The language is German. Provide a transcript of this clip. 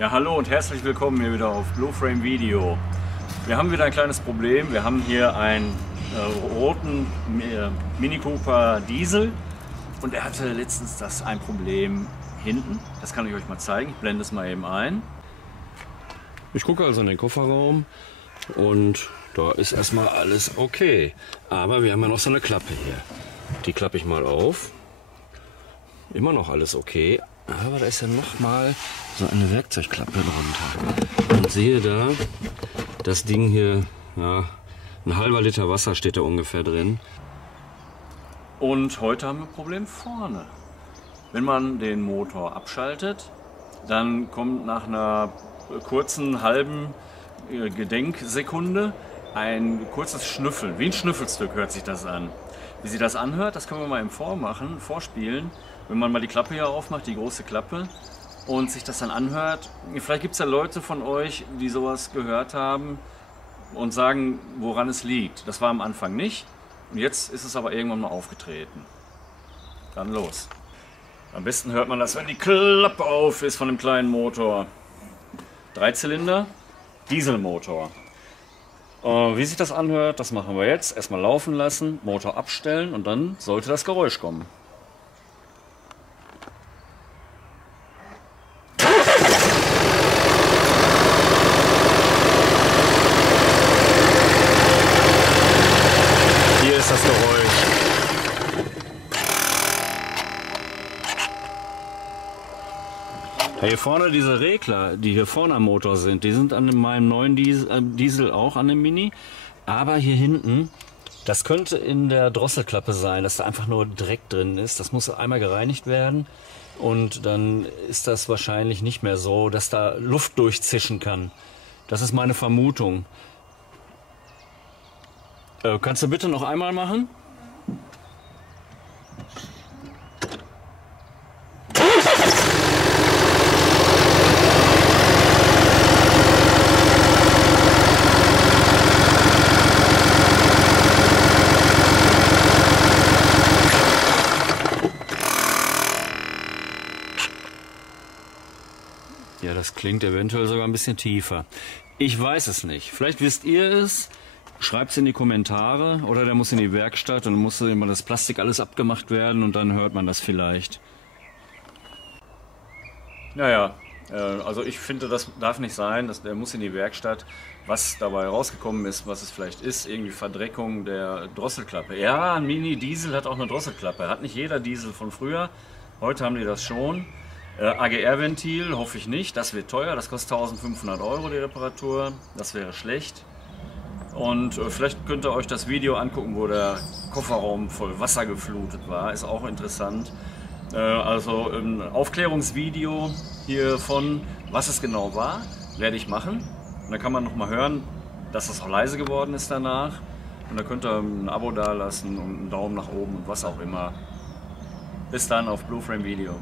Ja, hallo und herzlich willkommen hier wieder auf Blueframe Video. Wir haben wieder ein kleines Problem. Wir haben hier einen roten Mini Cooper Diesel und er hatte letztens ein Problem hinten. Das kann ich euch mal zeigen. Ich blende es mal eben ein. Ich gucke also in den Kofferraum und da ist erstmal alles okay. Aber wir haben ja noch so eine Klappe hier. Die klappe ich mal auf. Immer noch alles okay. Aber da ist ja noch mal so eine Werkzeugklappe drunter. Und siehe da, das Ding hier, ja, ein halber Liter Wasser steht da ungefähr drin. Und heute haben wir ein Problem vorne. Wenn man den Motor abschaltet, dann kommt nach einer kurzen halben Gedenksekunde ein kurzes Schnüffeln. Wie ein Schnüffelstück hört sich das an. Wie sich das anhört, das können wir mal im vorspielen. Wenn man mal die Klappe hier aufmacht, die große Klappe, und sich das dann anhört. Vielleicht gibt es ja Leute von euch, die sowas gehört haben und sagen, woran es liegt. Das war am Anfang nicht und jetzt ist es aber irgendwann mal aufgetreten. Dann los. Am besten hört man das, wenn die Klappe auf ist von dem kleinen Motor. 3-Zylinder, Dieselmotor. Wie sich das anhört, das machen wir jetzt. Erstmal laufen lassen, Motor abstellen und dann sollte das Geräusch kommen. Hier ist das Geräusch. Ja, hier vorne diese Regler, die hier vorne am Motor sind, die sind an meinem neuen Diesel auch an dem Mini. Aber hier hinten, das könnte in der Drosselklappe sein, dass da einfach nur Dreck drin ist. Das muss einmal gereinigt werden und dann ist das wahrscheinlich nicht mehr so, dass da Luft durchzischen kann. Das ist meine Vermutung. Kannst du bitte noch einmal machen? Ja, das klingt eventuell sogar ein bisschen tiefer. Ich weiß es nicht. Vielleicht wisst ihr es. Schreibt es in die Kommentare oder der muss in die Werkstatt und dann muss immer das Plastik alles abgemacht werden und dann hört man das vielleicht. Naja, also ich finde, das darf nicht sein, der muss in die Werkstatt. Was dabei rausgekommen ist, was es vielleicht ist, irgendwie Verdreckung der Drosselklappe. Ja, ein Mini-Diesel hat auch eine Drosselklappe. Hat nicht jeder Diesel von früher. Heute haben die das schon. AGR-Ventil hoffe ich nicht, das wird teuer, das kostet 1500 € die Reparatur, das wäre schlecht. Und vielleicht könnt ihr euch das Video angucken, wo der Kofferraum voll Wasser geflutet war, ist auch interessant. Also ein Aufklärungsvideo hiervon, was es genau war, werde ich machen. Und da kann man nochmal hören, dass das auch leise geworden ist danach. Und da könnt ihr ein Abo dalassen und einen Daumen nach oben und was auch immer. Bis dann auf Blueframe Video.